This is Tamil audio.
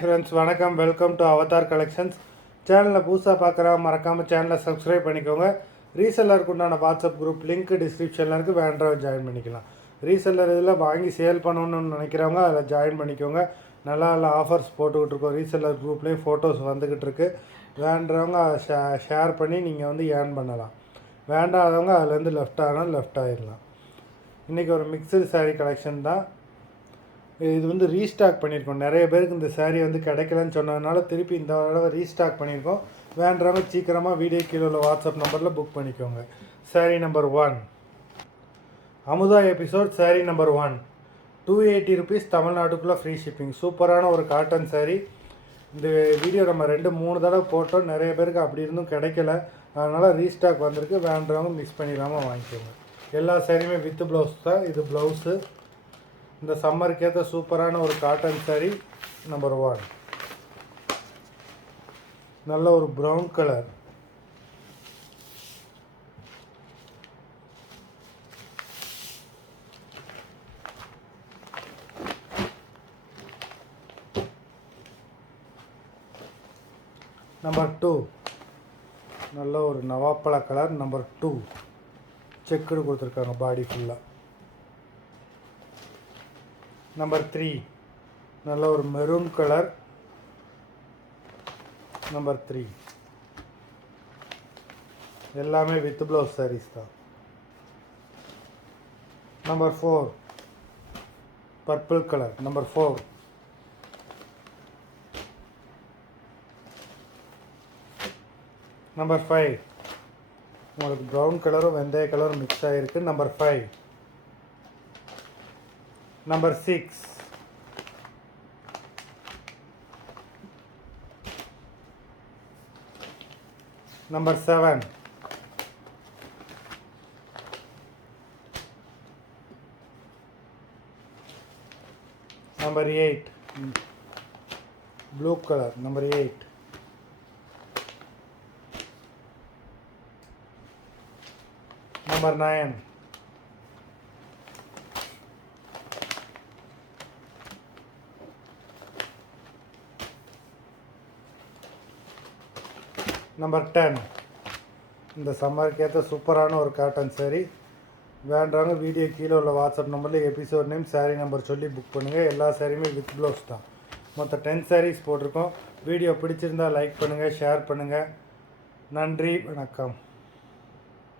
ஃப்ரெண்ட்ஸ் வணக்கம், வெல்கம் டு அவதார் கலெக்ஷன்ஸ். சேனலில் புதுசாக பார்க்குறவங்க மறக்காமல் சேனலை சப்ஸ்கிரைப் பண்ணிக்கோங்க. ரீசெல்லருக்கு உண்டான வாட்ஸ்அப் குரூப் லிங்க் டிஸ்கிரிப்ஷனில் இருக்குது, வேண்டவங்க ஜாயின் பண்ணிக்கலாம். ரீசெல்லர் இதில் வாங்கி சேல் பண்ணணும்னு நினைக்கிறவங்க அதில் ஜாயின் பண்ணிக்கோங்க. நல்லா நல்ல ஆஃபர்ஸ் போட்டுக்கிட்டு இருக்கோம். ரீசெல்லர் குரூப்லேயும் ஃபோட்டோஸ் வந்துக்கிட்டு இருக்குது. வேண்டவங்க அதை ஷேர் பண்ணி நீங்கள் வந்து ஏர்ன் பண்ணலாம். வேண்டாதவங்க அதுலேருந்து லெஃப்ட் ஆனால் லெஃப்ட் ஆகிடலாம். இன்றைக்கி ஒரு மிக்சடு சாரீ கலெக்ஷன் தான். இது வந்து ரீஸ்டாக் பண்ணியிருக்கோம். நிறைய பேருக்கு இந்த சாரீ வந்து கிடைக்கலன்னு சொன்னதுனால திருப்பி இந்த தடவை ரீஸ்டாக் பண்ணியிருக்கோம். வேண்டவங்க சீக்கிரமாக வீடியோ கீழே உள்ள வாட்ஸ்அப் நம்பரில் புக் பண்ணிக்கோங்க. Sari number 1 Amudha episode. Sari number 1 280 rupees, தமிழ்நாட்டுக்குள்ளே ஃப்ரீ ஷிப்பிங். சூப்பரான ஒரு காட்டன் சாரீ. இந்த வீடியோ நம்ம 2-3 தடவை போட்டோம். நிறைய பேருக்கு அப்படி இருந்தும் கிடைக்கல, அதனால் ரீஸ்டாக் வந்திருக்கு. வேண்டவங்க மிஸ் பண்ணிடாமல் வாங்கிக்கோங்க. எல்லா சாரியுமே வித் ப்ளவுஸ் தான். இது ப்ளவுஸு. இந்த சம்மருக்கு ஏற்ற சூப்பரான ஒரு காட்டன் சாரீ நம்பர் 1. நல்ல ஒரு ப்ரௌன் கலர். நம்பர் 2 நல்ல ஒரு நவாப்பழ கலர். நம்பர் 2 செக்குடு கொடுத்துருக்காங்க பாடி ஃபுல்லாக. நம்பர் 3 நல்ல ஒரு மெரூன் கலர். நம்பர் 3 எல்லாமே வித் ப்ளவுஸ் சாரீஸ் தான். Number 4 purple colour. Number 4 number 5 உங்களுக்கு ப்ரௌன் கலரும் வெந்தய கலரும் மிக்ஸ் ஆகிருக்கு. Number 5 number 6 number 7 number 8 blue colour. Number 8 number 9 number 10 இந்த சம்மருக்கு ஏற்ற சூப்பரான ஒரு காட்டன் சாரீ. வேண்டவங்க வீடியோ கீழே உள்ள வாட்ஸ்அப் நம்பரில் எபிசோட் நேம் சாரீ நம்பர் சொல்லி புக் பண்ணுங்கள். எல்லா சாரியுமே வித் ப்ளவுஸ் தான். மொத்தம் 10 சாரீஸ் போட்டிருக்கோம். வீடியோ பிடிச்சிருந்தால் லைக் பண்ணுங்கள், ஷேர் பண்ணுங்கள். நன்றி, வணக்கம்.